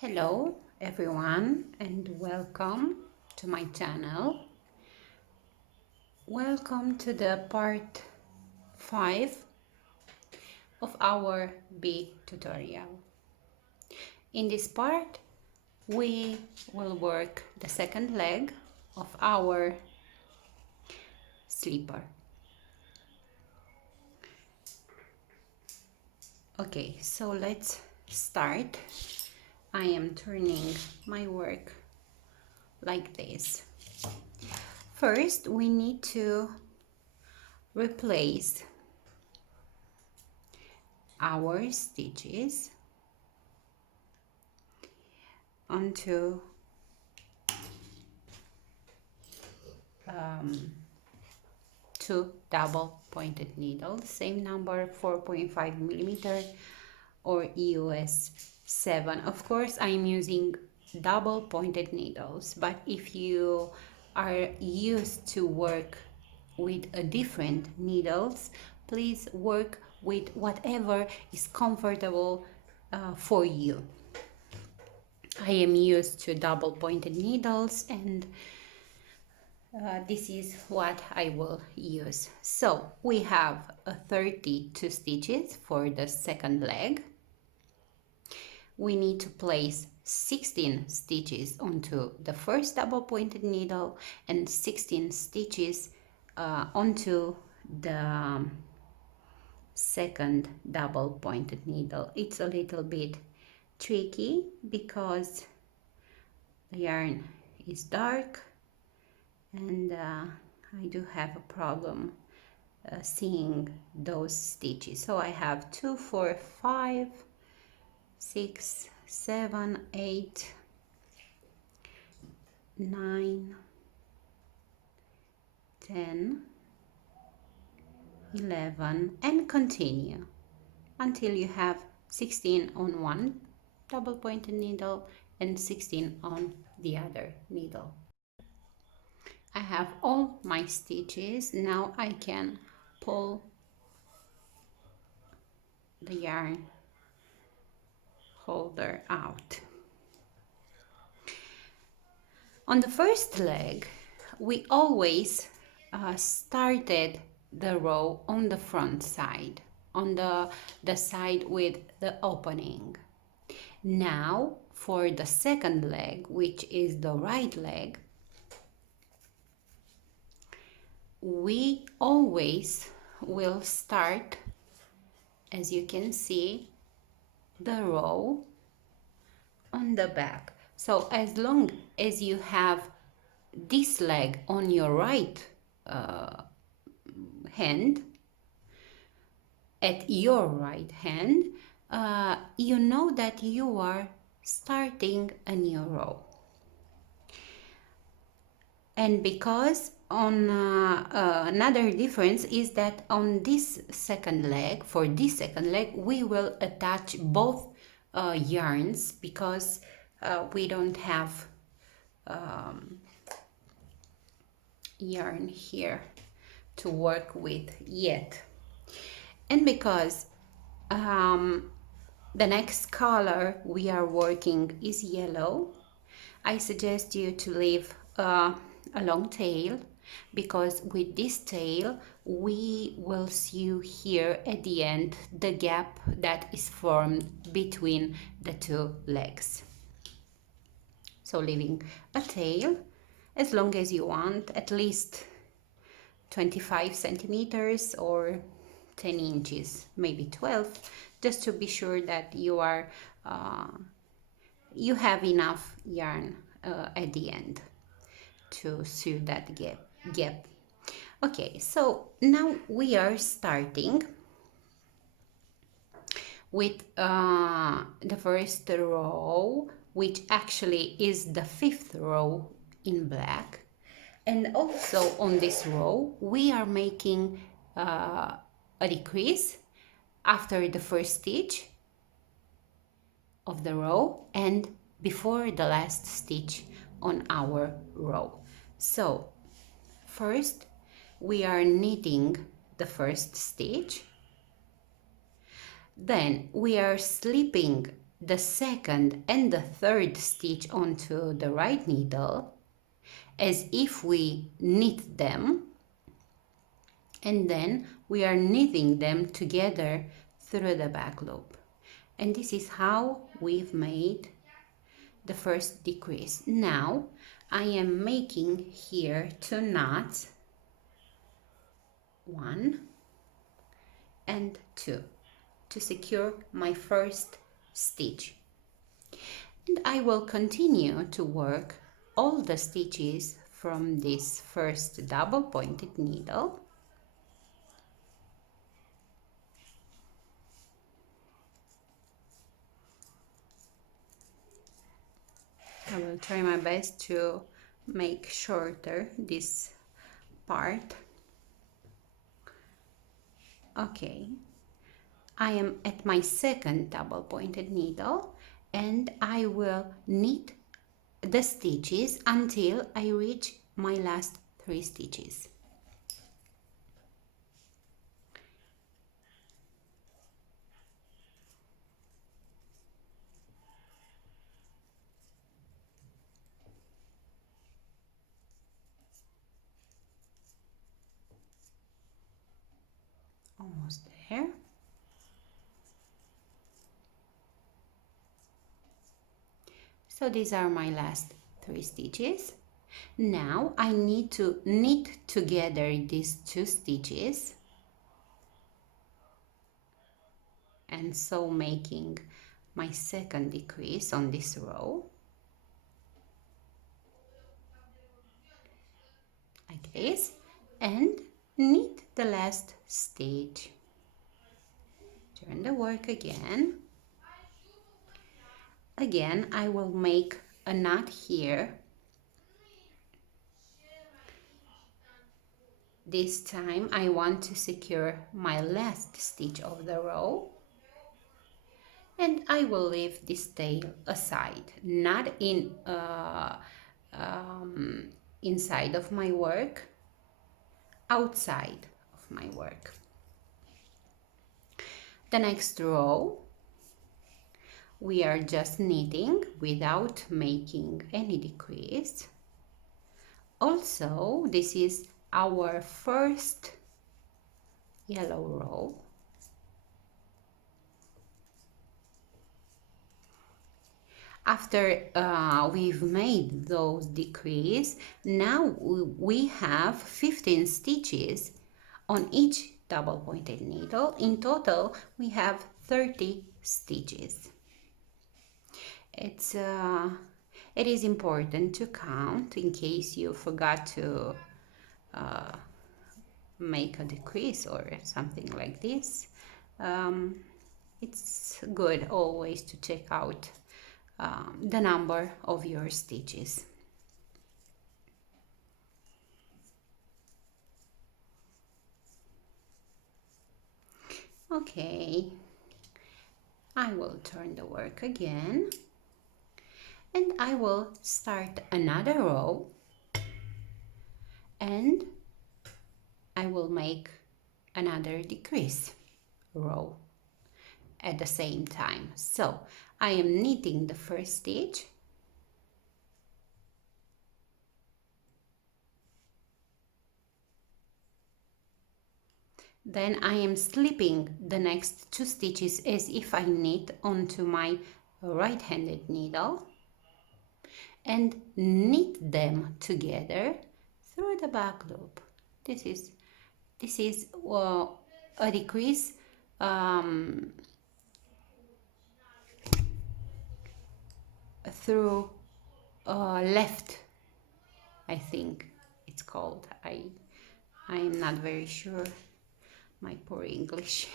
Hello everyone and welcome to my channel. Welcome to the part 5 of our bee tutorial. In this part we will work the second leg of our slipper. Okay, so let's start. I am turning my work like this. First, we need to replace our stitches onto two double pointed needles, same number, 4.5 millimeter or US 7. Of course, I'm using double pointed needles, but if you are used to work with a different needles, please work with whatever is comfortable for you. I am used to double pointed needles and this is what I will use. So we have 32 stitches for the second leg. We need to place 16 stitches onto the first double pointed needle and 16 stitches onto the second double pointed needle. It's a little bit tricky because the yarn is dark and I do have a problem seeing those stitches. So I have 2, 4, 5, 6, 7, 8, 9, 10, 11 and continue until you have 16 on one double pointed needle and 16 on the other needle. I have all my stitches. Now I can pull the yarn holder out. On the first leg, we always started the row on the front side, on the side with the opening. Now for the second leg, which is the right leg, we always will start, as you can see, the row on the back. So as long as you have this leg on your right hand, at your right hand, you know that you are starting a new row. And because on another difference is that on this second leg, for this second leg, we will attach both yarns because we don't have yarn here to work with yet. And because the next color we are working is yellow, I suggest you to leave a long tail, because with this tail we will sew here at the end the gap that is formed between the two legs. So leaving a tail as long as you want, at least 25 centimeters or 10 inches, maybe 12, just to be sure that you are you have enough yarn at the end to sew that gap. Okay, so now we are starting with the first row, which actually is the 5th row in black. And also on this row we are making a decrease after the first stitch of the row and before the last stitch on our row. So first we are knitting the first stitch, then we are slipping the second and the third stitch onto the right needle as if we knit them, and then we are knitting them together through the back loop. And this is how we've made the first decrease. Now I am making here 2 knots, 1 and 2, to secure my first stitch. And I will continue to work all the stitches from this first double pointed needle. I will try my best to make shorter this part. Okay, I am at my second double pointed needle and I will knit the stitches until I reach my last 3 stitches. Almost there. So these are my last 3 stitches. Now I need to knit together these 2 stitches, and so making my second decrease on this row, like this, and knit the last stitch. Turn the work again. Again, I will make a knot here. This time I want to secure my last stitch of the row, and I will leave this tail aside, not inside of my work, outside of my work. The next row we are just knitting without making any decrease. Also, this is our first yellow row. After we've made those decrease, now we have 15 stitches on each double pointed needle. In total, we have 30 stitches. It is important to count in case you forgot to make a decrease or something like this. It's good always to check out the number of your stitches. Okay, I will turn the work again and I will start another row and I will make another decrease row at the same time. So I am knitting the first stitch, then I am slipping the next 2 stitches as if I knit onto my right-handed needle and knit them together through the back loop. This is a decrease through left, I think it's called. I'm not very sure, my poor English.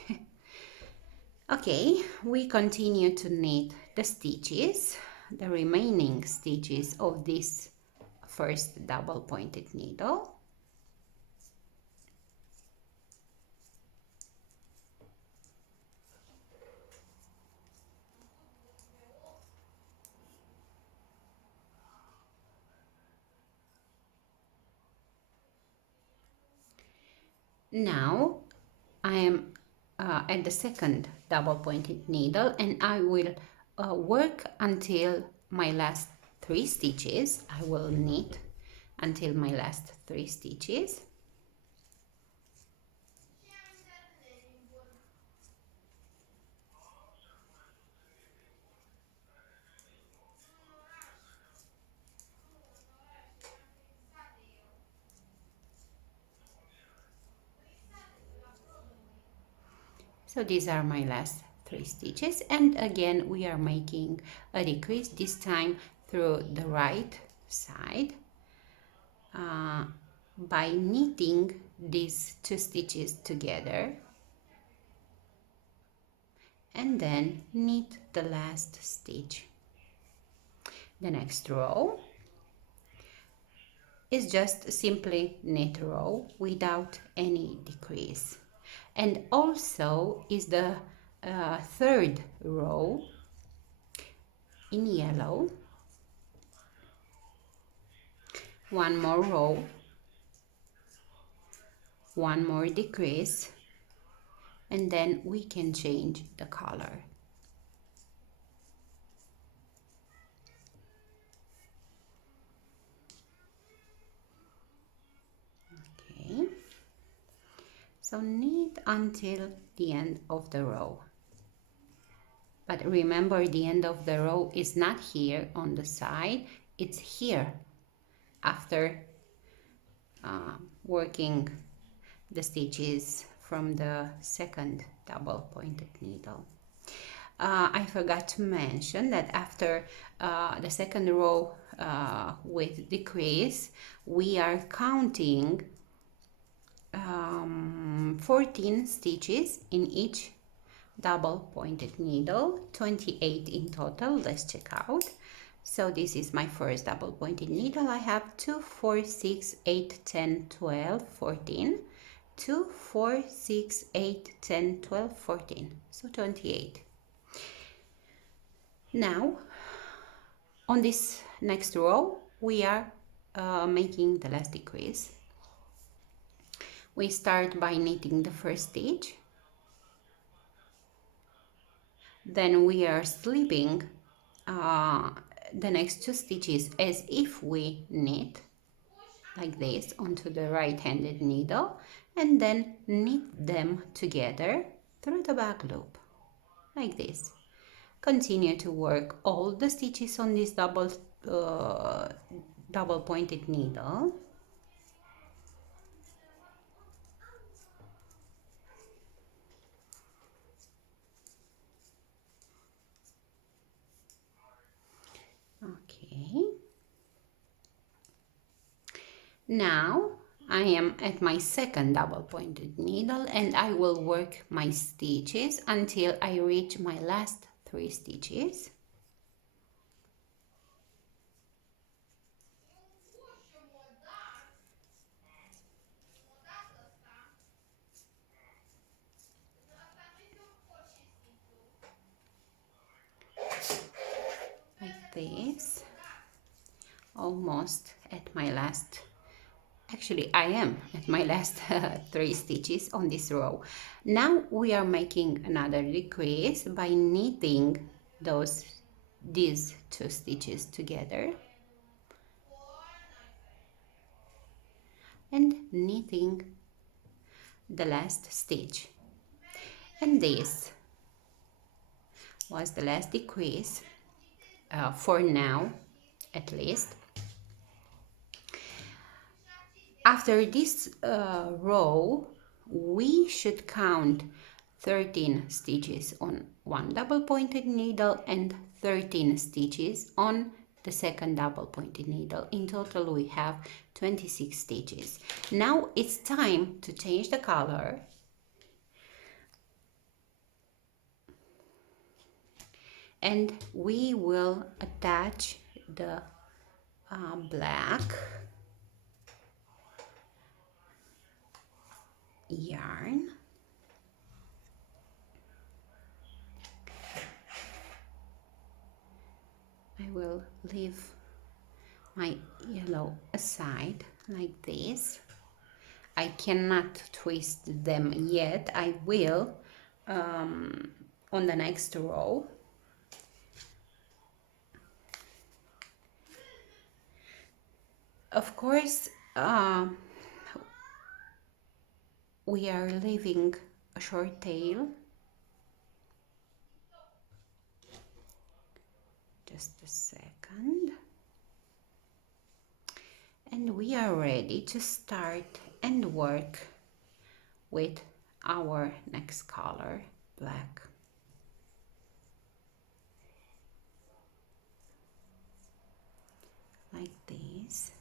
Okay, we continue to knit the stitches, the remaining stitches of this first double pointed needle. Now I am at the second double pointed needle and I will work until my last 3 stitches. I will knit until my last 3 stitches. So these are my last 3 stitches, and again we are making a decrease, this time through the right side, by knitting these 2 stitches together, and then knit the last stitch. The next row is just simply knit row without any decrease, and also is the third row in yellow. One more row, one more decrease, and then we can change the color. Okay, so knit until the end of the row. But remember, the end of the row is not here on the side, it's here after working the stitches from the second double pointed needle. I forgot to mention that after the second row with decrease, we are counting 14 stitches in each double pointed needle, 28 in total. Let's check out. So this is my first double pointed needle. I have 2, 4, 6, 8, 10, 12, 14. 2, 4, 6, 8, 10, 12, 14. So 28. Now, on this next row, we are making the last decrease. We start by knitting the first stitch. Then we are slipping the next 2 stitches as if we knit, like this, onto the right-handed needle, and then knit them together through the back loop, like this. Continue to work all the stitches on this double pointed needle. Okay. Now I am at my second double pointed needle, and I will work my stitches until I reach my last 3 stitches. Like this, almost at my last, actually I am at my last 3 stitches on this row. Now we are making another decrease by knitting these 2 stitches together and knitting the last stitch, and this was the last decrease for now, at least. After this row, we should count 13 stitches on one double pointed needle and 13 stitches on the second double pointed needle. In total we have 26 stitches. Now it's time to change the color. And we will attach the black yarn. I will leave my yellow aside like this. I cannot twist them yet. I will on the next row. of course, we are leaving a short tail. Just a second. And we are ready to start and work with our next color, black. Like this.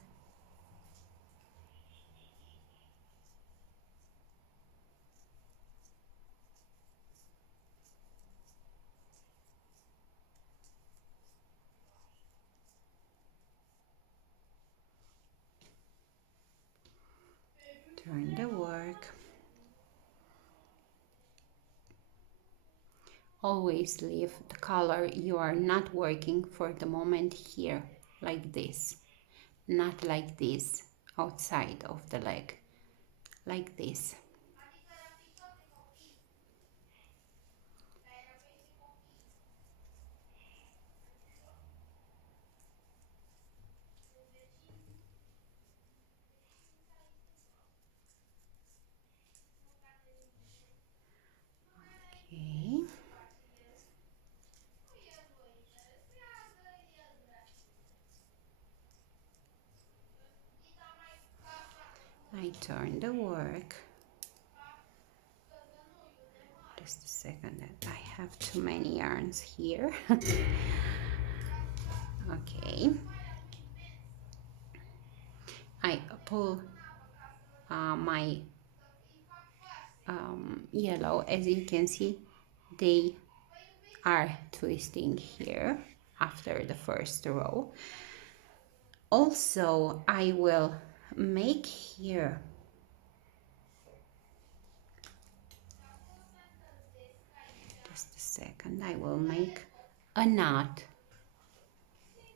Turn the work. Always leave the color you are not working for the moment here, like this. Not like this, outside of the leg, like this. Okay. I turn the work. Just a second, I have too many yarns here. Okay. I pull my yellow. As you can see, they are twisting here after the first row. Also, I will make here just a second. I will make a knot,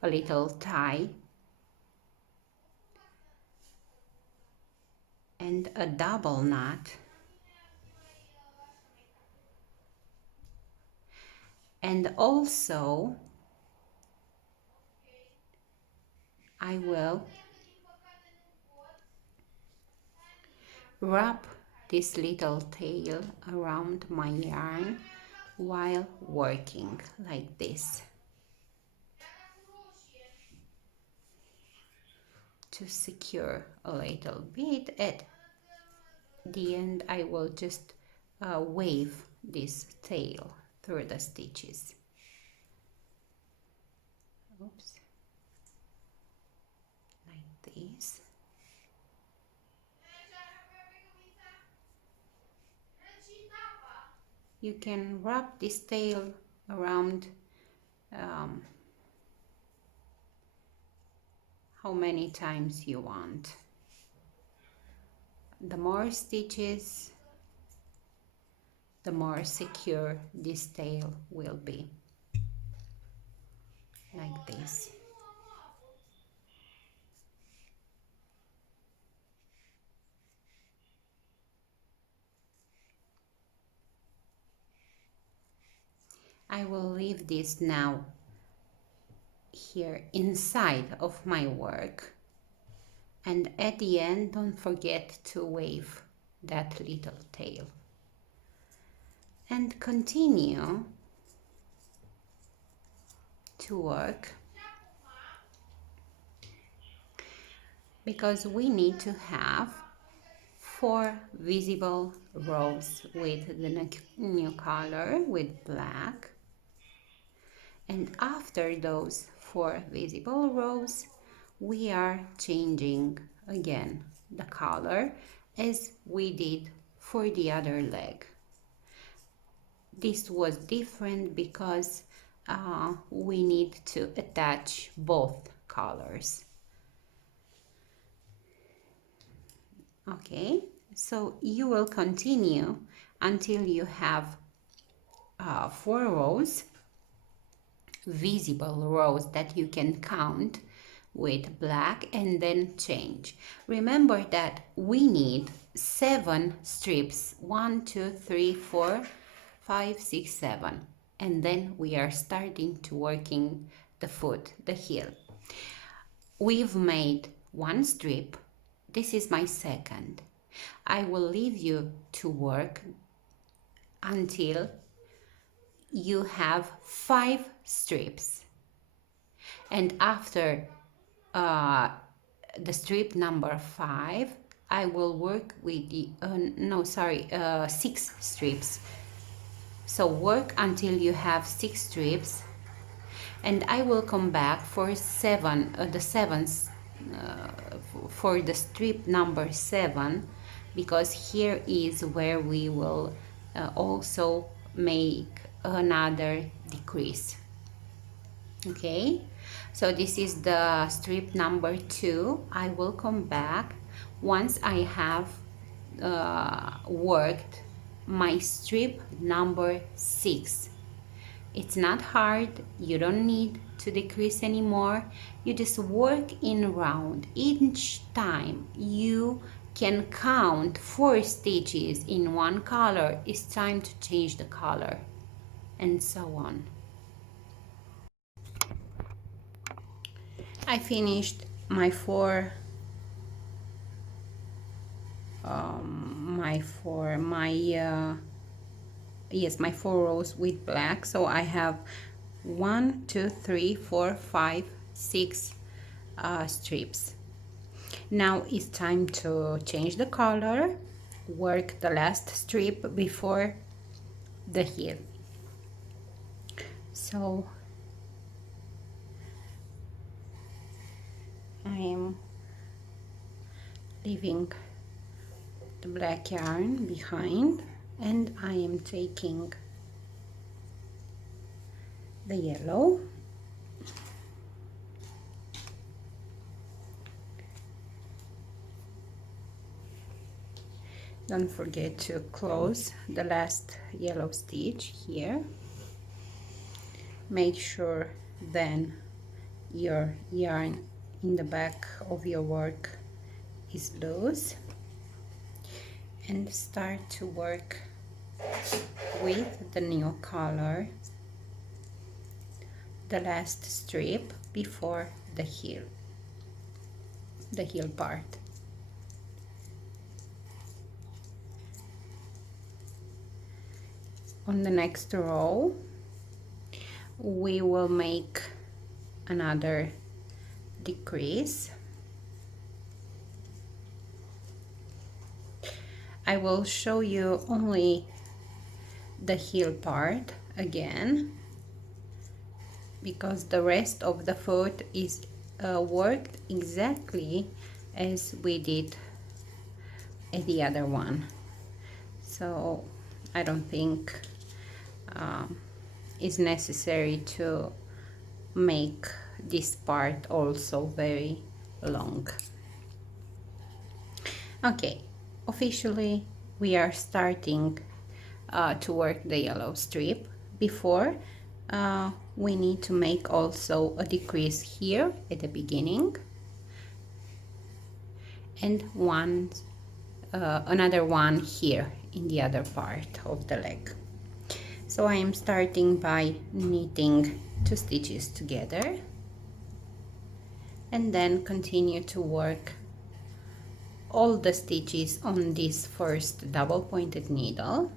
a little tie, and a double knot, and also I will wrap this little tail around my yarn while working like this to secure a little bit. At the end I will just wave this tail through the stitches. Oops. Like this. You can wrap this tail around how many times you want. The more stitches, the more secure this tail will be. Like this. I will leave this now here inside of my work, and at the end don't forget to wave that little tail and continue to work, because we need to have 4 visible rows with the new color with black. And after those 4 visible rows, we are changing again the color as we did for the other leg. This was different because we need to attach both colors. Okay, so you will continue until you have 4 rows, visible rows that you can count with black, and then change. Remember that we need 7 strips, 1, 2, 3, 4, 5, 6, 7, and then we are starting to working the foot, the heel. We've made one strip. This is my second. I will leave you to work until you have 5 strips, and after the strip number 5 I will work with the 6 strips. So work until you have 6 strips, and I will come back for the seventh for the strip number 7, because here is where we will also make another decrease. Okay, so this is the strip number 2. I will come back once I have worked my strip number 6. It's not hard, you don't need to decrease anymore, you just work in round. Each time you can count 4 stitches in one color, it's time to change the color, and so on. I finished my four rows with black. So I have 1 2 3 4 5 6 strips. Now it's time to change the color, work the last strip before the heel. So I am leaving the black yarn behind, and I am taking the yellow, don't forget to close the last yellow stitch here. Make sure then your yarn in the back of your work is loose, and start to work with the new color the last strip before the heel part. On the next row we will make another decrease. I will show you only the heel part again, because the rest of the foot is worked exactly as we did at the other one. So I don't think it's necessary to make this part also very long. Okay, officially we are starting to work the yellow strip. Before we need to make also a decrease here at the beginning, and another one here in the other part of the leg. So I am starting by knitting 2 stitches together, and then continue to work all the stitches on this first double pointed needle.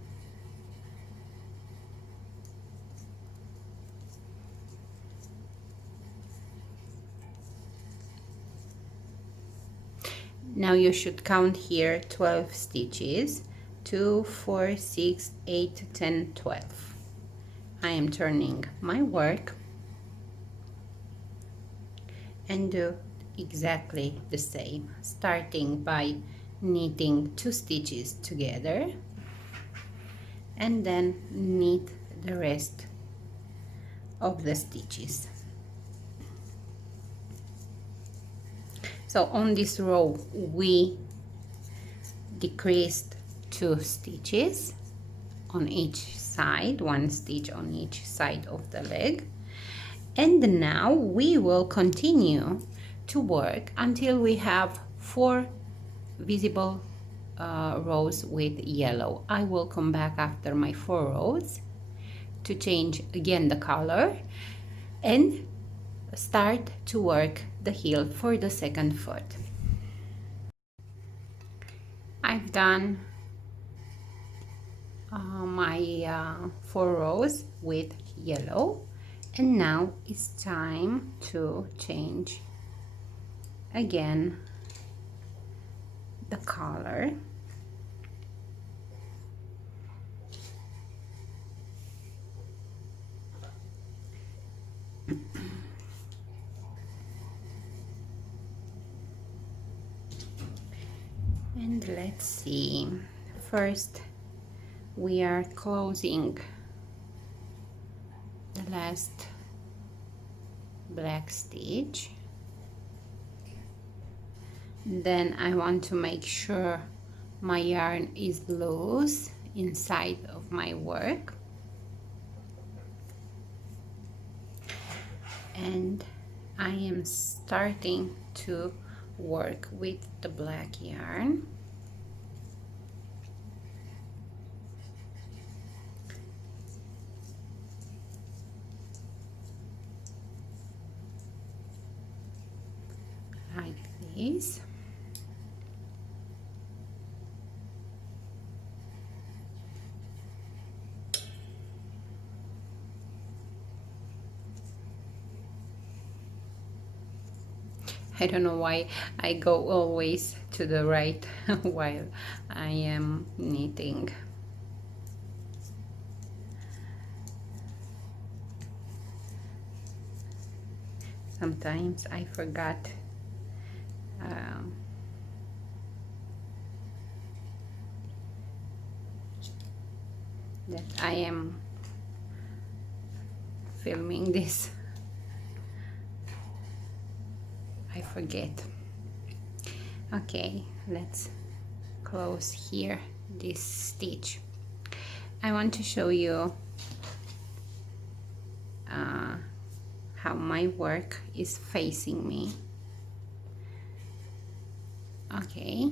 Now you should count here 12 stitches, 2 4 6 8 10 12. I am turning my work and do exactly the same, starting by knitting 2 stitches together, and then knit the rest of the stitches. So on this row we decreased 2 stitches on each side, 1 stitch on each side of the leg, and now we will continue to work until we have 4 visible rows with yellow. I will come back after my 4 rows to change again the color and start to work the heel for the second foot. I've done my 4 rows with yellow, and now it's time to change again the color. And let's see, first we are closing the last black stitch. Then I want to make sure my yarn is loose inside of my work, and I am starting to work with the black yarn. Like this. I don't know why I go always to the right while I am knitting. Sometimes I forgot that I am filming this. I forget. Okay, let's close here this stitch. I want to show you how my work is facing me. Okay,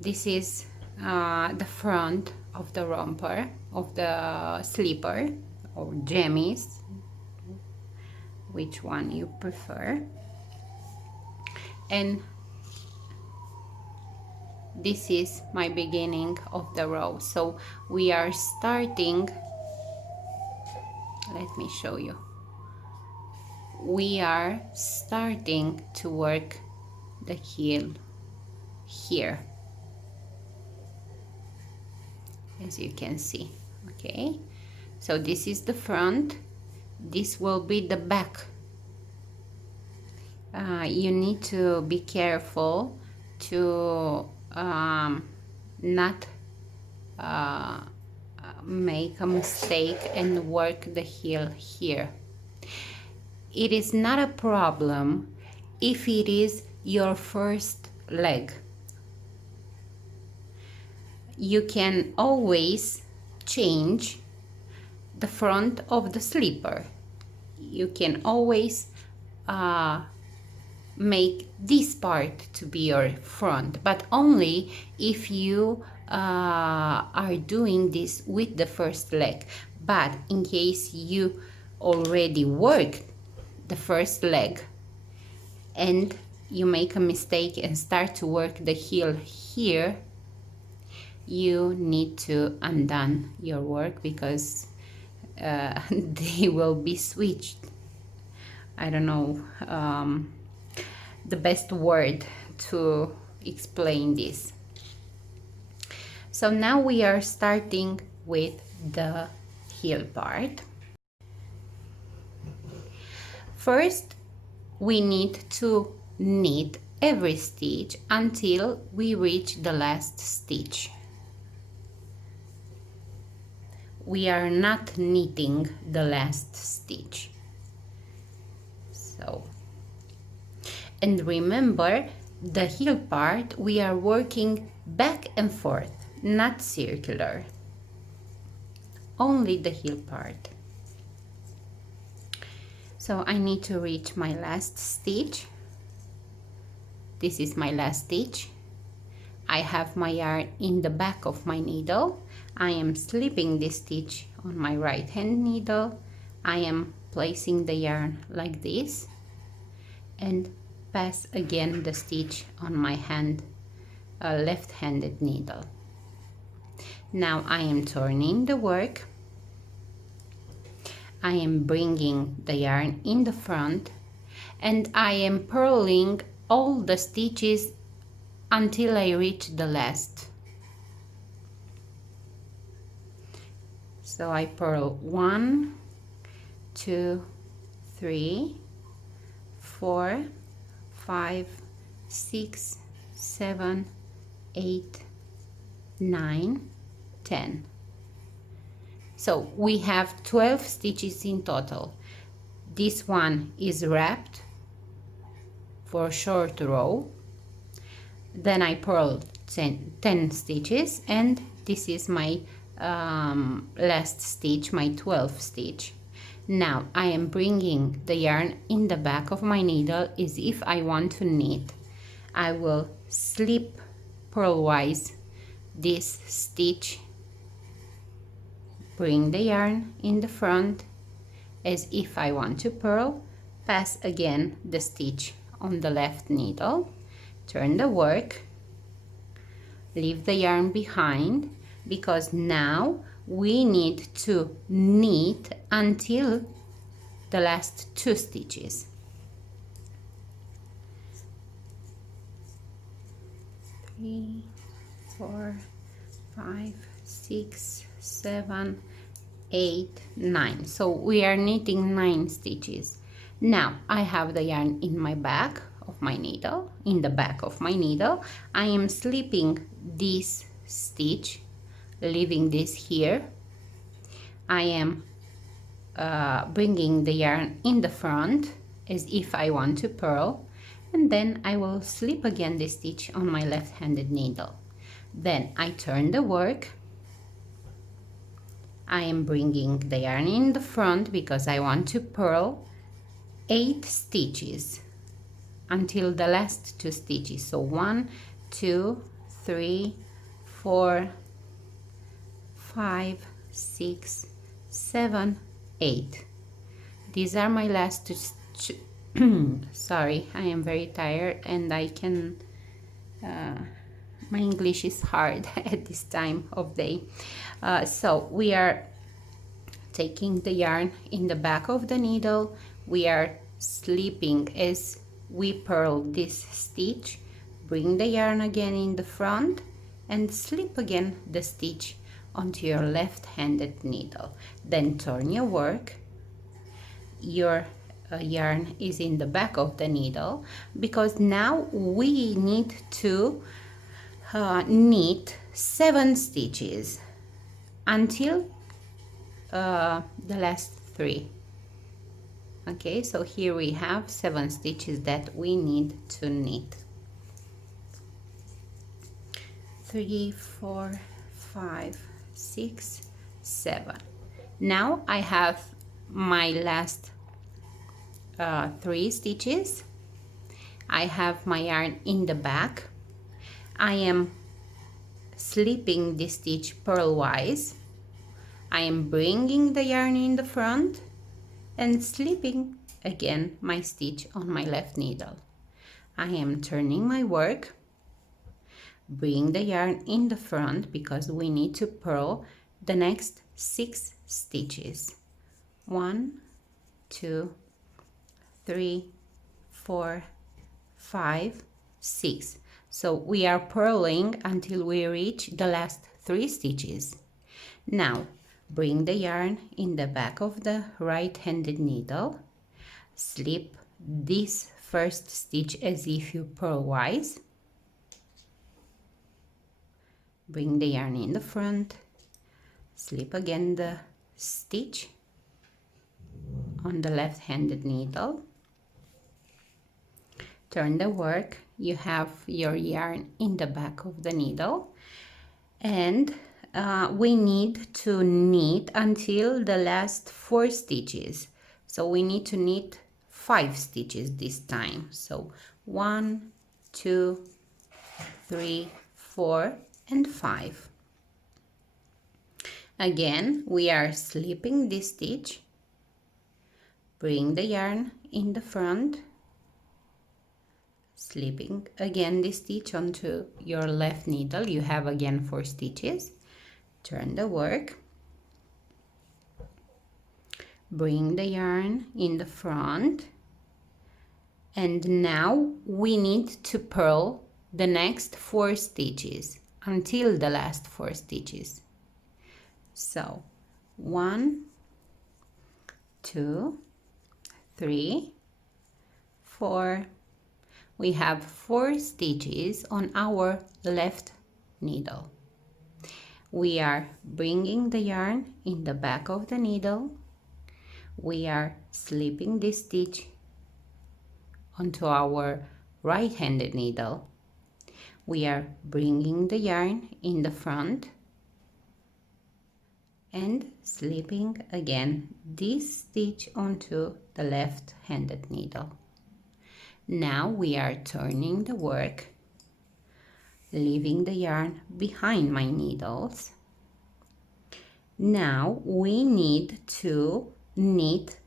this is the front of the romper, of the slipper or jammies, which one you prefer. And this is my beginning of the row. So we are starting, let me show you. We are starting to work the heel here, as you can see. Okay, so this is the front, this will be the back. You need to be careful to not make a mistake and work the heel here. It is not a problem if it is your first leg. You can always change the front of the slipper. You can always make this part to be your front, but only if you are doing this with the first leg. But in case you already worked the first leg and you make a mistake and start to work the heel here, you need to undo your work because they will be switched. I don't know the best word to explain this. So now we are starting with the heel part. First, we need to knit every stitch until we reach the last stitch. We are not knitting the last stitch. So, and remember, the heel part we are working back and forth, not circular. Only the heel part. So I need to reach my last stitch. This is my last stitch. I have my yarn in the back of my needle. I am slipping this stitch on my right hand needle. I am placing the yarn like this and pass again the stitch on my left-handed needle. Now I am turning the work. I am bringing the yarn in the front and I am purling all the stitches until I reach the last. So I purl 1, 2, 3, 4, 5, 6, 7, 8, 9, 10. So we have 12 stitches in total. This one is wrapped for short row. Then I purled 10 stitches and this is my last stitch, my 12th stitch. Now I am bringing the yarn in the back of my needle as if I want to knit. I will slip purlwise this stitch, bring the yarn in the front as if I want to purl, pass again the stitch on the left needle, turn the work, leave the yarn behind because now we need to knit until the last 2 stitches. 3, 4, 5, 6, 7, 8, 9. So we are knitting 9 stitches. Now I have the yarn in my back of my needle, in the back of my needle. I am slipping this stitch, leaving this here. I am bringing the yarn in the front as if I want to purl, and then I will slip again the stitch on my left-handed needle. Then I turn the work. I am bringing the yarn in the front because I want to purl 8 stitches until the last 2 stitches. So 1, 2, 3, 4, 5, 6, 7, 8. These are my last 2 sorry, I am very tired and I can my English is hard at this time of day. So we are taking the yarn in the back of the needle. We are slipping as we purl this stitch, bring the yarn again in the front and slip again the stitch onto your left-handed needle. Then turn your work. Your yarn is in the back of the needle because now we need to knit 7 stitches until the last 3. Okay, so here we have 7 stitches that we need to knit. 3, 4, 5, 6, 7. Now I have my last 3 stitches. I have my yarn in the back. I am slipping this stitch purlwise. I am bringing the yarn in the front and slipping again my stitch on my left needle. I am turning my work, bring the yarn in the front because we need to purl the next 6 stitches. 1, 2, 3, 4, 5, 6. So we are purling until we reach the last 3 stitches. Now bring the yarn in the back of the right-handed needle, slip this first stitch as if you purlwise, bring the yarn in the front, slip again the stitch on the left-handed needle, turn the work. You have your yarn in the back of the needle and we need to knit until the last 4 stitches. So we need to knit 5 stitches this time. So 1, 2, 3, 4 and 5. Again we are slipping this stitch bring the yarn in the front, slipping again the stitch onto your left needle. You have again 4 stitches. Turn the work, bring the yarn in the front, and now we need to purl the next 4 stitches until the last 4 stitches. So 1, 2, 3, 4. We have 4 stitches on our left needle. We are bringing the yarn in the back of the needle. We are slipping this stitch onto our right-handed needle. We are bringing the yarn in the front and slipping again this stitch onto the left-handed needle. Now we are turning the work, leaving the yarn behind my needles. Now we need to knit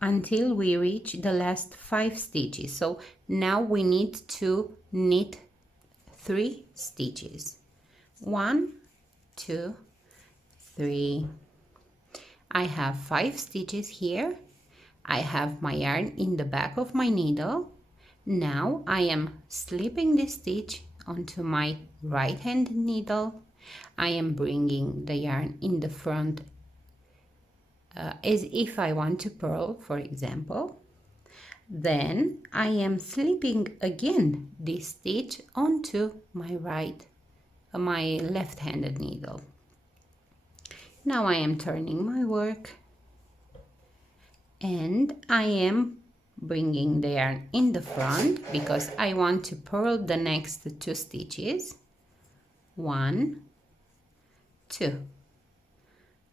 until we reach the last 5 stitches. So now we need to knit 3 stitches. 1, 2, 3. I have 5 stitches here. I have my yarn in the back of my needle. Now I am slipping this stitch onto my right hand needle. I am bringing the yarn in the front as if I want to purl, for example. Then I am slipping again this stitch onto my left-handed needle. Now I am turning my work and I am bringing the yarn in the front because I want to purl the next 2 stitches. 1, 2.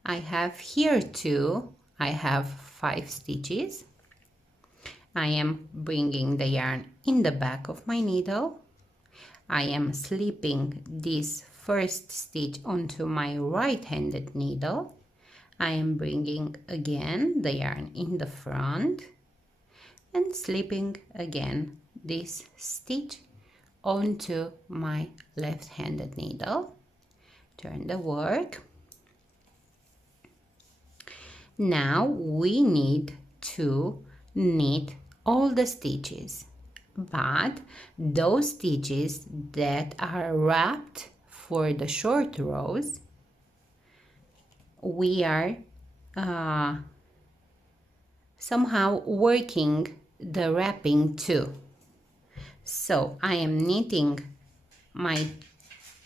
I have here 2. I have 5 stitches. I am bringing the yarn in the back of my needle. I am slipping this first stitch onto my right-handed needle. I am bringing again the yarn in the front and slipping again this stitch onto my left-handed needle. Turn the work. Now we need to knit all the stitches, but those stitches that are wrapped for the short rows, we are somehow working the wrapping too. So I am knitting my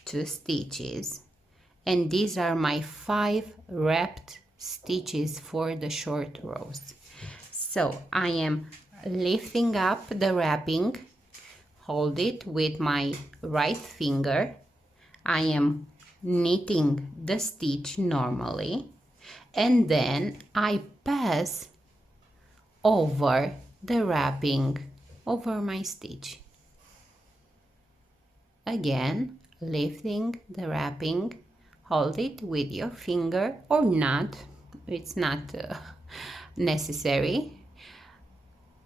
2 stitches, and these are my 5 wrapped stitches for the short rows. So I am lifting up the wrapping, hold it with my right finger. I am knitting the stitch normally, and then I pass over the wrapping over my stitch. Again, lifting the wrapping, hold it with your finger or not, it's not necessary.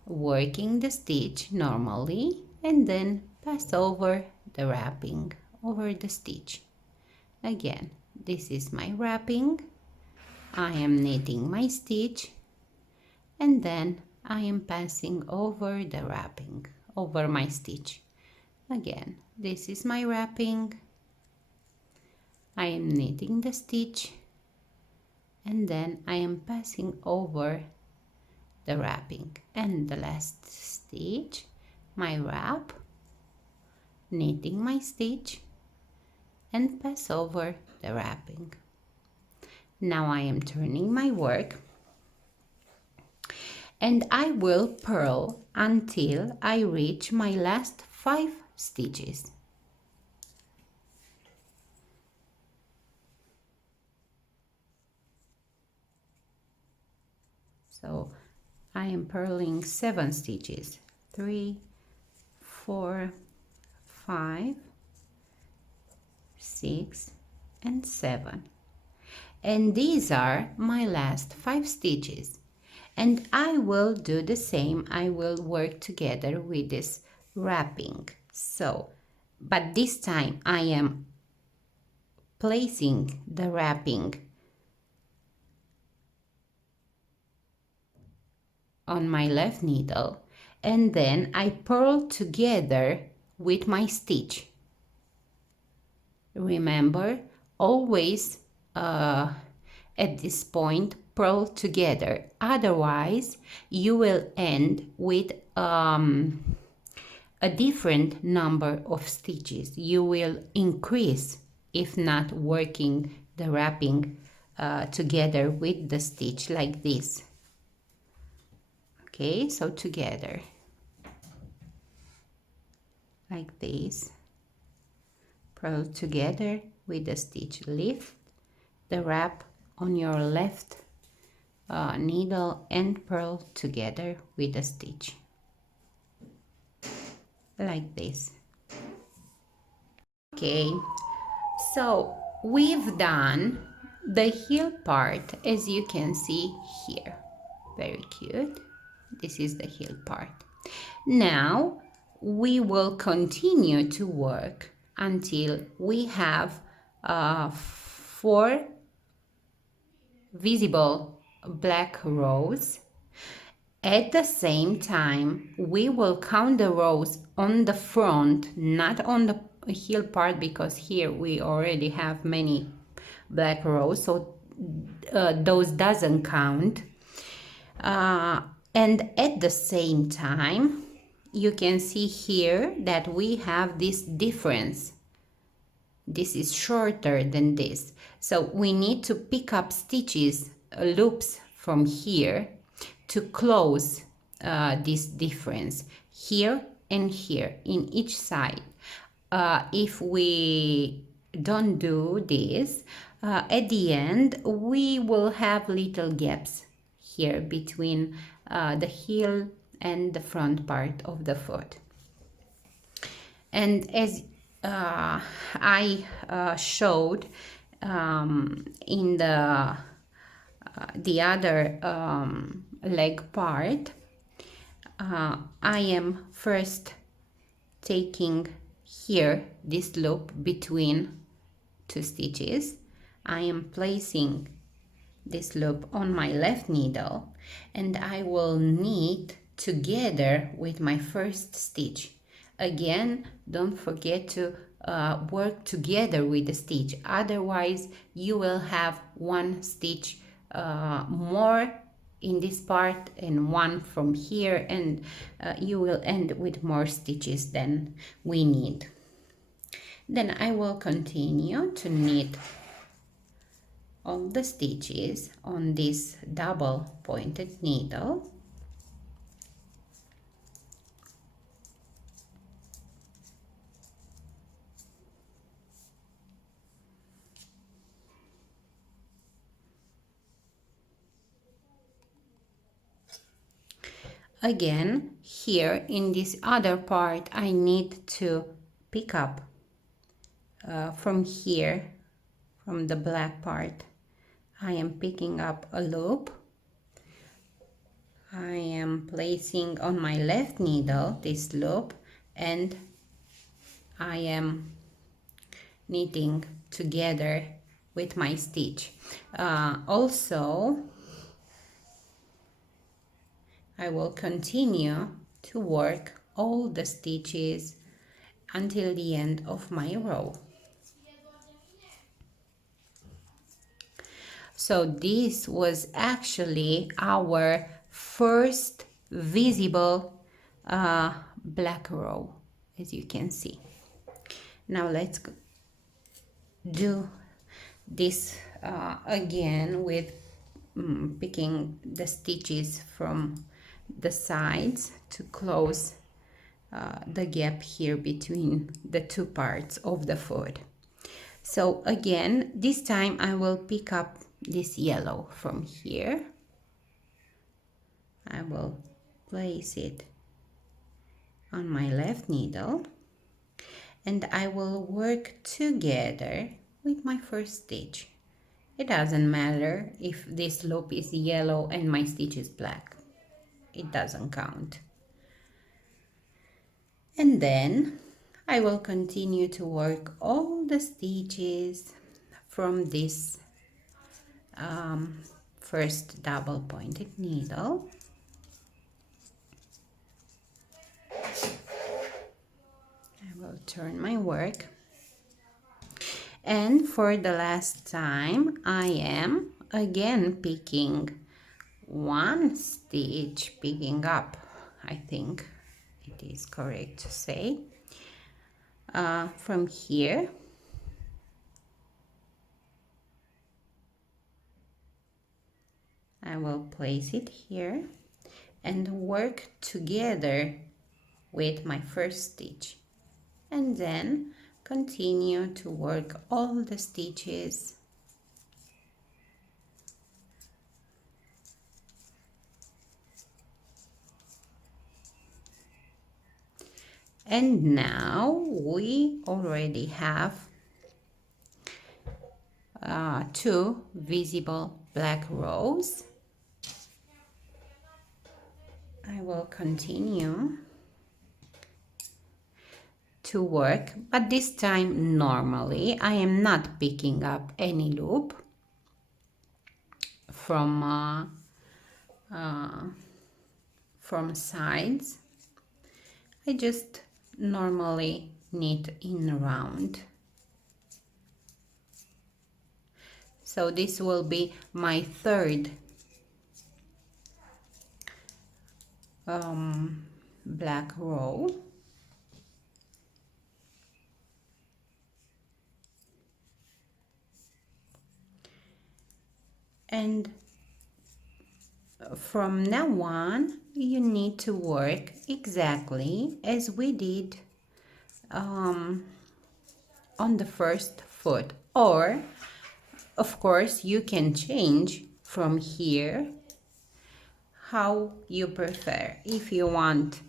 Working the stitch normally and then pass over the wrapping over the stitch. Again, this is my wrapping. I am knitting my stitch and then I am passing over the wrapping over my stitch. Again, this is my wrapping. I am knitting the stitch and then I am passing over the wrapping, and the last stitch, my wrap, knitting my stitch and pass over the wrapping. Now I am turning my work and I will purl until I reach my last 5 stitches. So I am purling 7 stitches, 3, 4, 5, 6, and 7. And these are my last 5 stitches. And I will do the same. I will work together with this wrapping. So, but this time I am placing the wrapping on my left needle, and then I purl together with my stitch. Remember, always at this point purl together, otherwise you will end with a different number of stitches. You will increase if not working the wrapping together with the stitch like this. Okay, so together like this, purl together with the stitch, lift the wrap on your left needle and purl together with the stitch like this. Okay, so we've done the heel part, as you can see here. Very cute. This is the heel part. Now we will continue to work until we have 4 visible black rows. At the same time, we will count the rows on the front, not on the heel part, because here we already have many black rows, so those doesn't count. And at the same time, you can see here that we have this difference. This is shorter than this. So we need to pick up stitches, loops from here to close this difference here and here in each side. If we don't do this, at the end we will have little gaps here between the heel and the front part of the foot. And as I showed in the other leg part, I am first taking here this loop between 2 stitches. I am placing this loop on my left needle and I will knit together with my first stitch. Again, don't forget to work together with the stitch, otherwise you will have 1 stitch more in this part and 1 from here, and you will end with more stitches than we need. Then I will continue to knit all the stitches on this double pointed needle. Again, here in this other part, I need to pick up from here, from the black part. I am picking up a loop. I am placing on my left needle this loop and I am knitting together with my stitch. Also, I will continue to work all the stitches until the end of my row. So this was actually our first visible black row, as you can see. Now let's do this again with picking the stitches from the sides to close the gap here between the 2 parts of the foot. So again, this time I will pick up this yellow from here. I will place it on my left needle and I will work together with my first stitch It doesn't matter if this loop is yellow and my stitch is black. It doesn't count. And then I will continue to work all the stitches from this first double pointed needle. I will turn my work. And for the last time, I am again picking one stitch, picking up, I think it is correct to say, from here. I will place it here and work together with my first stitch, and then continue to work all the stitches and now we already have two visible black rows. I will continue to work, but this time normally I am not picking up any loop from sides. I just normally knit in round. So this will be my third black row. And from now on, you need to work exactly as we did on the first foot, or of course you can change from here how you prefer. If you want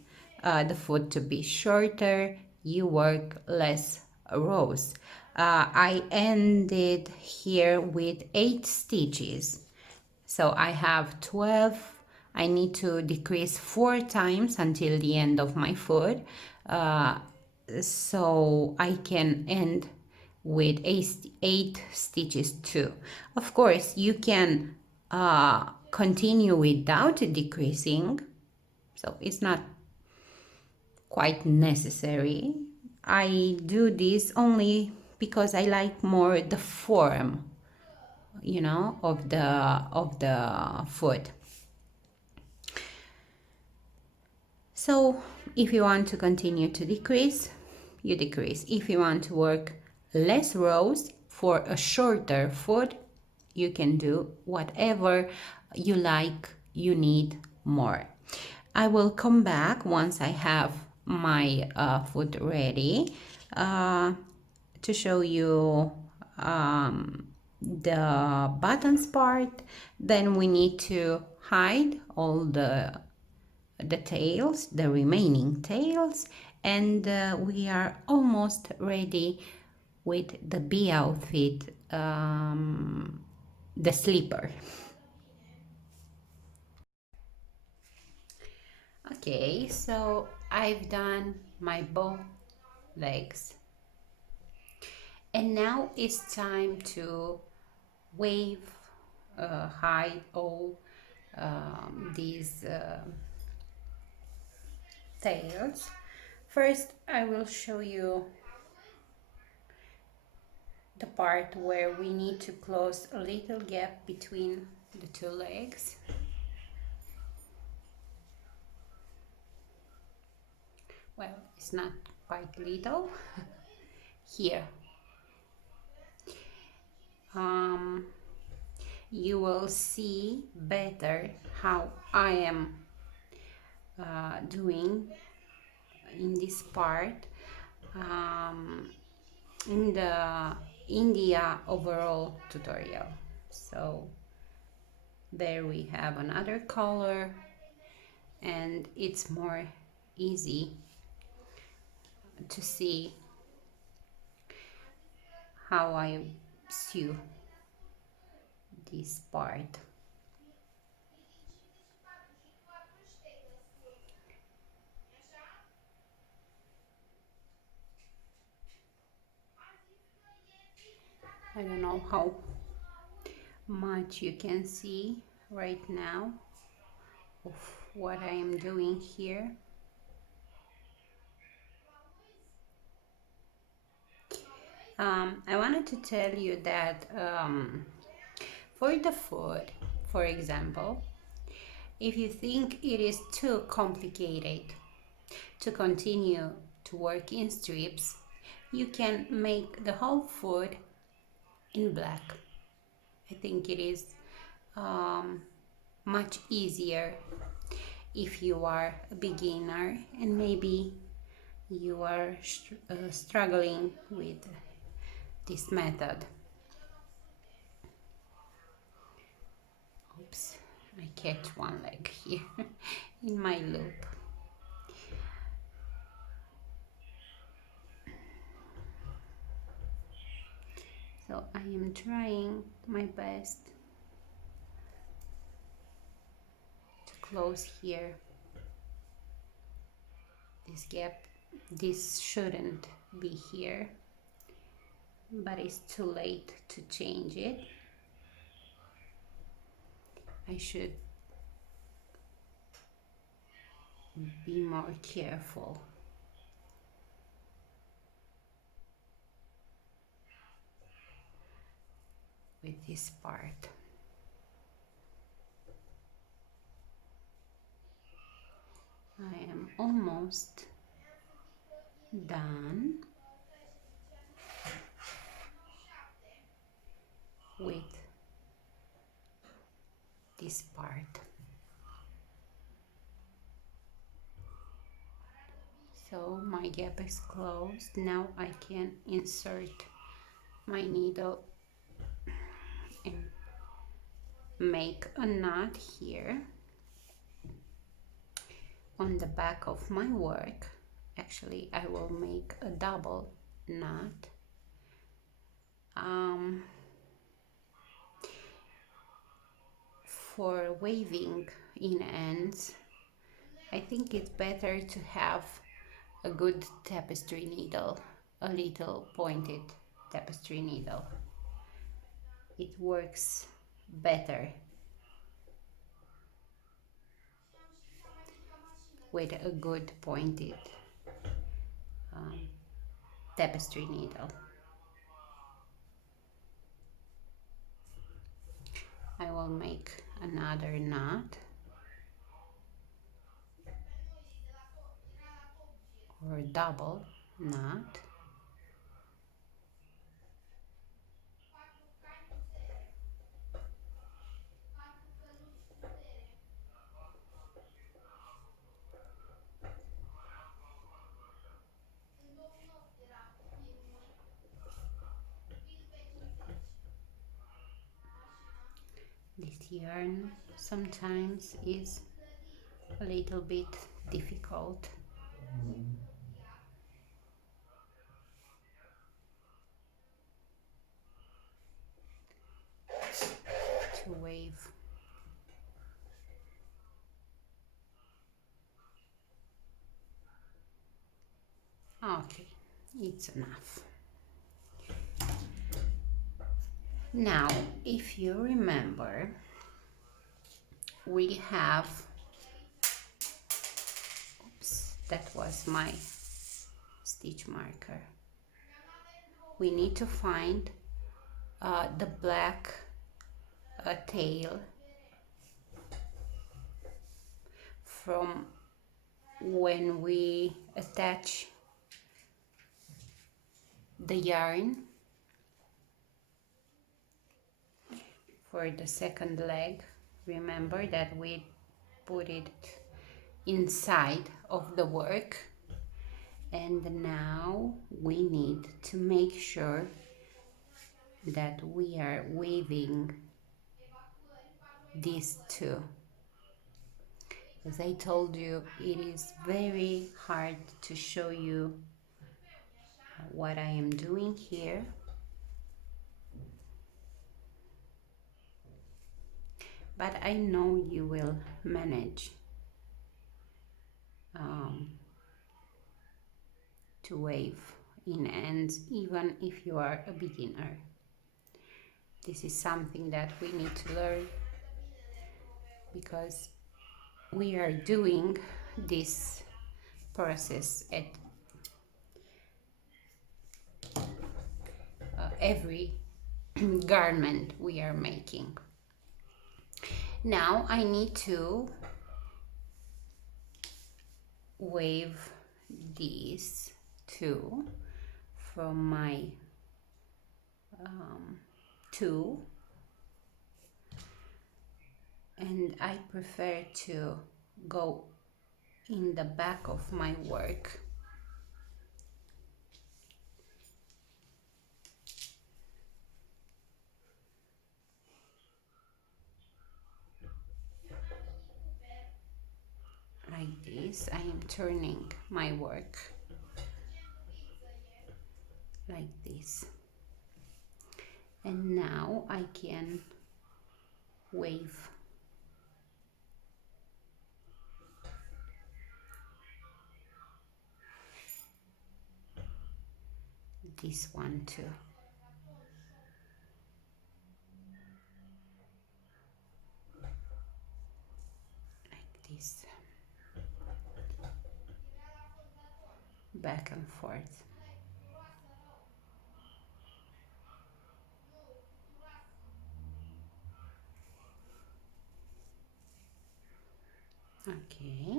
the foot to be shorter, you work less rows. I ended here with 8 stitches, so I have 12. I need to decrease 4 times until the end of my foot, so I can end with 8 stitches too. Of course, you can continue without decreasing, so it's not quite necessary. I do this only because I like more the form, you know, of the foot. So if you want to continue to decrease, you decrease. If you want to work less rows for a shorter foot, you can do whatever you like, you need more. I will come back once I have my foot ready to show you the buttons part. Then we need to hide all the tails, the remaining tails, and we are almost ready with the bee outfit, the slipper. Okay, so I've done my bow legs, and now it's time to wave, hide all these tails. First, I will show you the part where we need to close a little gap between the two legs. Well, it's not quite little. Here. You will see better how I am doing in this part in the India overall tutorial. So there we have another color, and it's more easy to see how I sew this part. I don't know how much you can see right now of what I am doing here. I wanted to tell you that for the foot, for example, if you think it is too complicated to continue to work in strips, you can make the whole foot in black. I think it is much easier if you are a beginner and maybe you are struggling with this method. Oops, I catch one leg here in my loop. So I am trying my best to close here this gap. This shouldn't be here, but it's too late to change it. I should be more careful. With this part. I am almost done with this part. So my gap is closed. Now I can insert my needle and make a knot here on the back of my work. Actually, I will make a double knot. For waving in ends, I think it's better to have a good tapestry needle, a little pointed tapestry needle. It works better with a good pointed tapestry needle. I will make another knot or double knot. This yarn sometimes is a little bit difficult to wave. Okay, it's enough. Now, if you remember, we have, oops, that was my stitch marker. We need to find the black tail from when we attach the yarn for the second leg. Remember that we put it inside of the work, and now we need to make sure that we are weaving these two. As I told you, it is very hard to show you what I am doing here. but I know you will manage um, to wave in ends even if you are a beginner. This is something that we need to learn because we are doing this process at every garment we are making. Now I need to wave these two from my two, and I prefer to go in the back of my work. Like this, I am turning my work like this. And now I can wave this one too. Like this. Back and forth. Okay.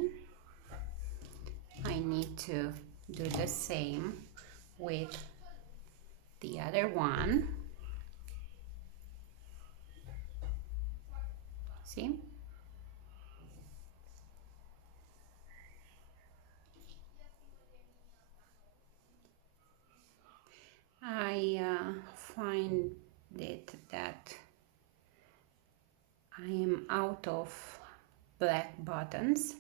I need to do the same with the other one. See? I find it that I am out of black buttons,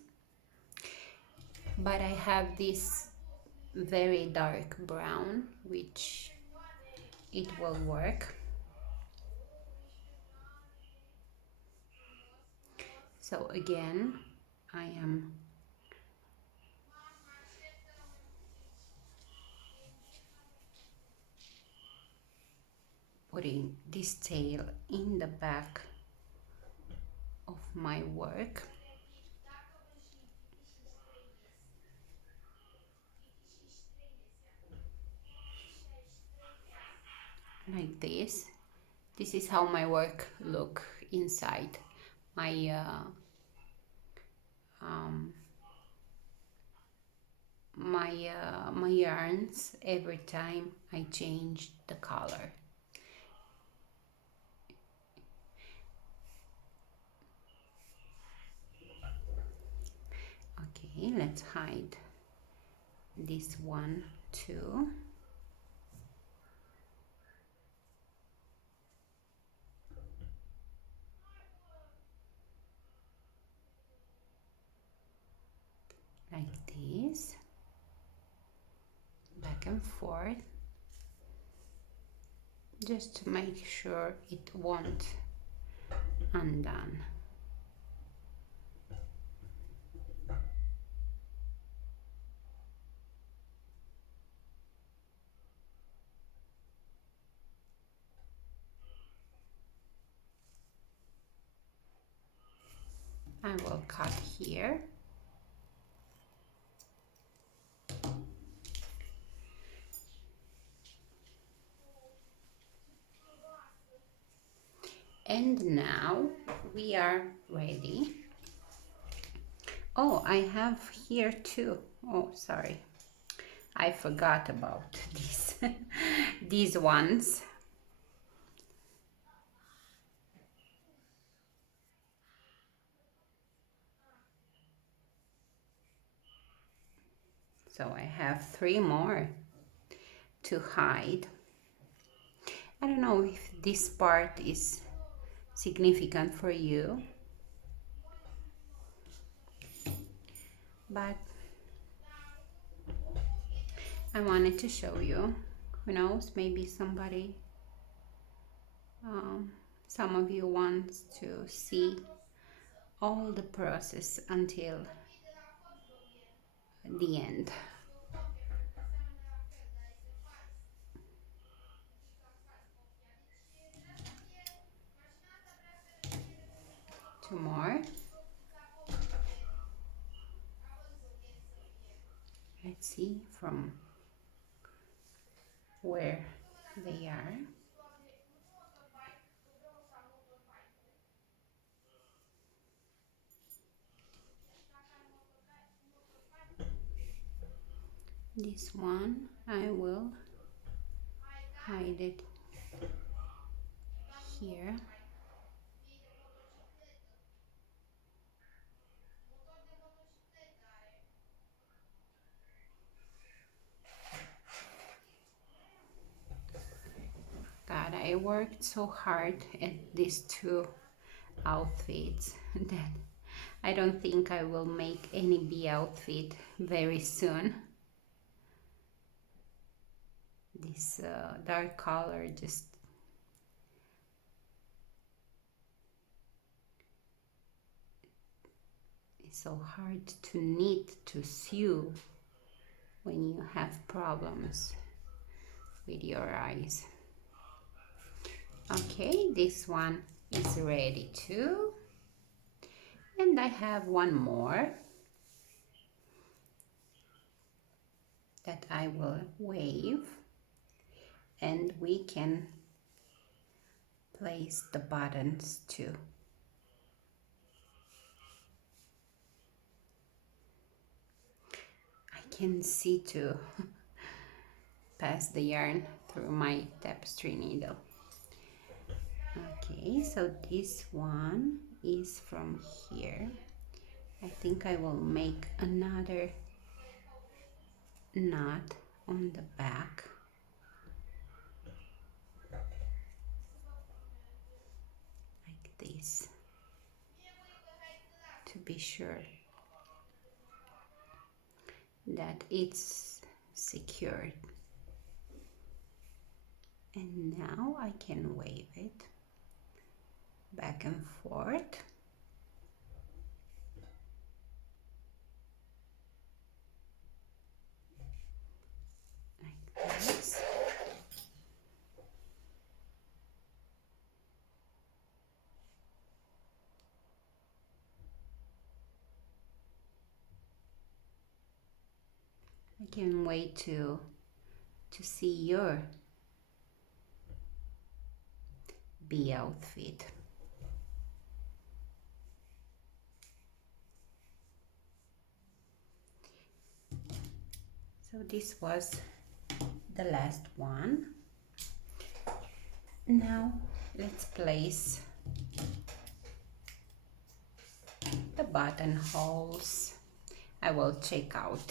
but I have this very dark brown which it will work. So again, I am putting this tail in the back of my work. Like this. This is how my work look inside. My my yarns, every time I change the color. Okay, let's hide this one too. Like this, back and forth, just to make sure it won't undone. I will cut here. And now we are ready. Oh, I have here too. Oh, sorry. I forgot about these, these ones. So I have 3 more to hide. I don't know if this part is significant for you, but I wanted to show you. Who knows, maybe somebody some of you want to see all the process until the end. Two more. Let's see from where they are. This one I will hide it here. God, I worked so hard at these two outfits that I don't think I will make any bee outfit very soon. This dark color just is so hard to knit, to sew when you have problems with your eyes. Okay, this one is ready too. And I have one more that I will wave, and we can place the buttons too. I can see to pass the yarn through my tapestry needle. Okay, so this one is from here. I think I will make another knot on the back. Like this, to be sure that it's secured. And now I can wave it back and forth. Like this. I can't wait to see your bee outfit. So this was the last one. Now let's place the buttonholes. I will check out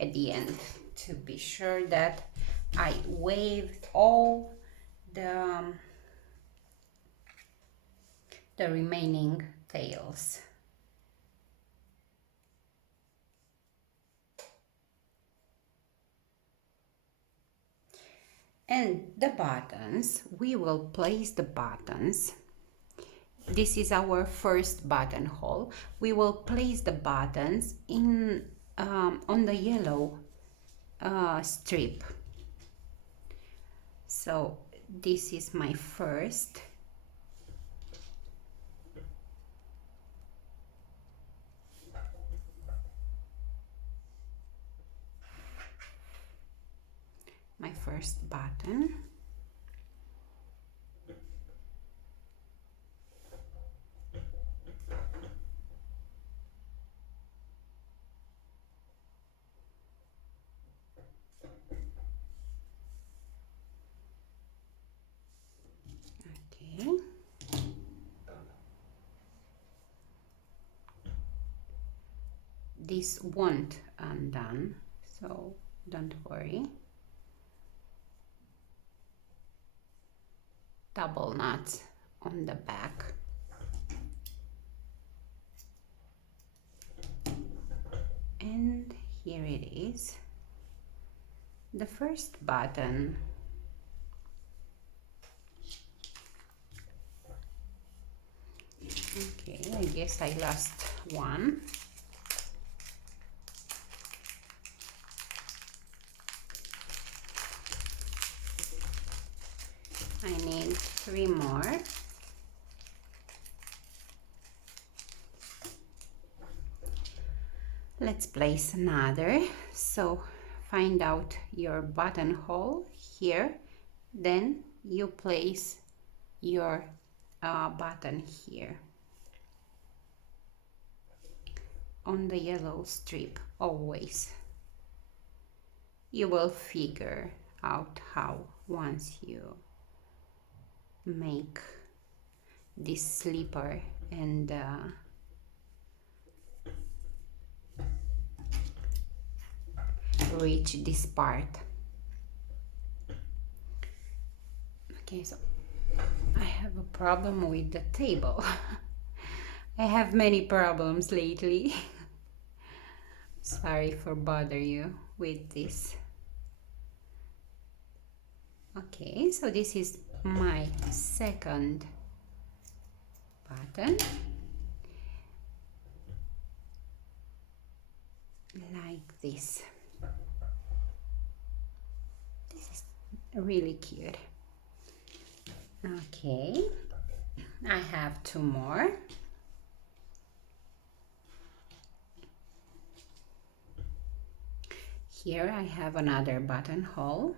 at the end to be sure that I waved all the remaining tails. And the buttons, we will place the buttons. This is our first buttonhole. We will place the buttons in on the yellow strip. So this is my first. My first button. Okay. This won't undone, so don't worry. Double knots on the back. And here it is. The first button. Okay, I guess I lost one. I need 3 more. Let's place another. So find out your buttonhole here, then you place your button here on the yellow strip. Always you will figure out how once you make this slipper and reach this part. Okay, so I have a problem with the table. I have many problems lately. Sorry for bother you with this. Okay, so this is my second button, like this. This is really cute. Okay, I have 2 more. Here I have another buttonhole.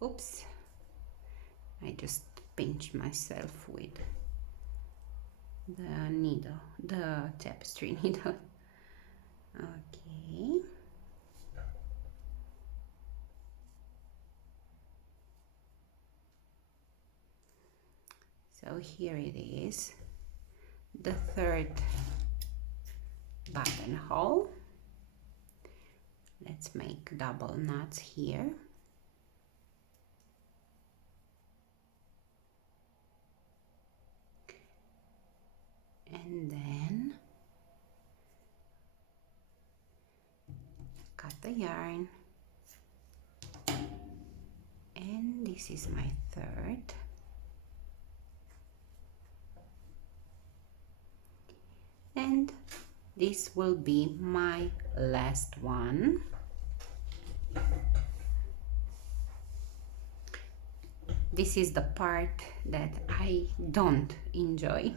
Oops, I just pinched myself with the needle, the tapestry needle. Okay. So here it is, the third buttonhole. Let's make double knots here. And then cut the yarn. And this is my third. And this will be my last one. This is the part that I don't enjoy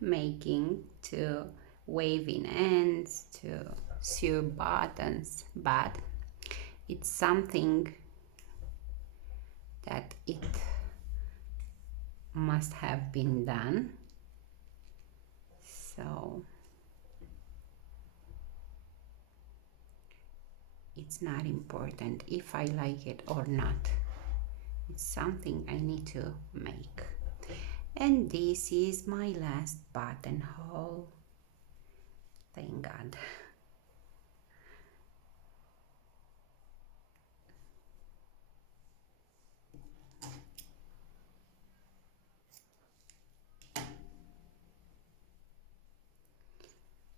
making to waving ends, to sew buttons, but it's something that it must have been done. So it's not important if I like it or not. It's something I need to make. And this is my last buttonhole. Thank God.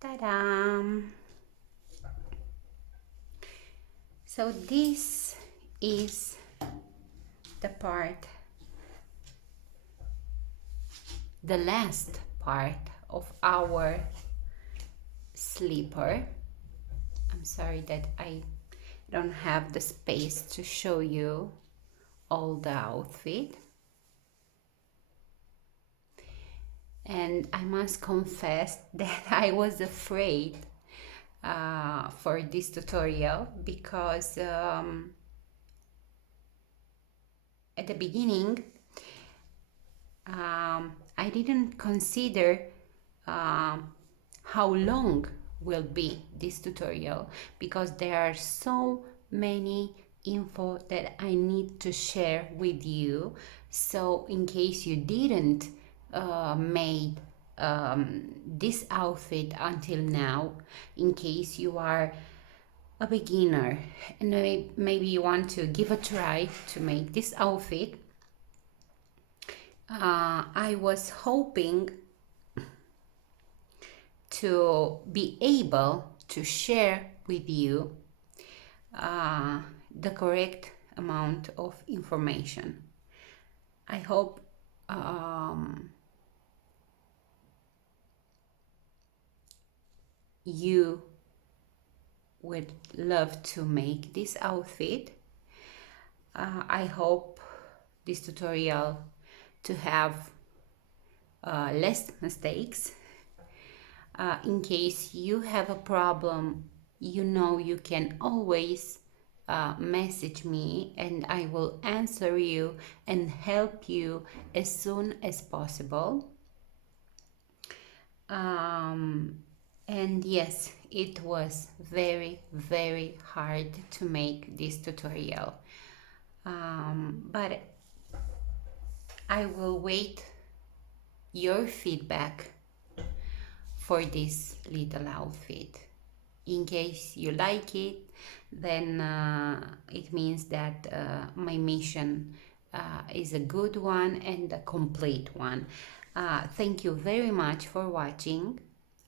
Ta-da! So this is the part, the last part of our slipper. I'm sorry that I don't have the space to show you all the outfit. And I must confess that I was afraid for this tutorial because at the beginning I didn't consider how long will be this tutorial, because there are so many info that I need to share with you. So in case you didn't made this outfit until now, in case you are a beginner and maybe you want to give a try to make this outfit, I was hoping to be able to share with you the correct amount of information. I hope you would love to make this outfit. I hope this tutorial to have less mistakes. In case you have a problem, you know you can always message me and I will answer you and help you as soon as possible. And yes, it was very, very hard to make this tutorial. But I will wait your feedback for this little outfit. In case you like it, then it means that my mission is a good one and a complete one. Thank you very much for watching.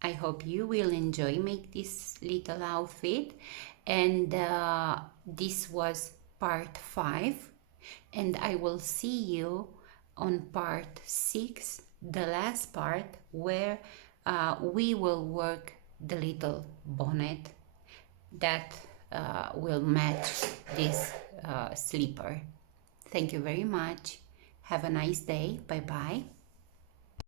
I hope you will enjoy make this little outfit, and this was part 5, and I will see you on part 6, the last part, where we will work the little bonnet that will match this slipper. Thank you very much. Have a nice day. Bye bye.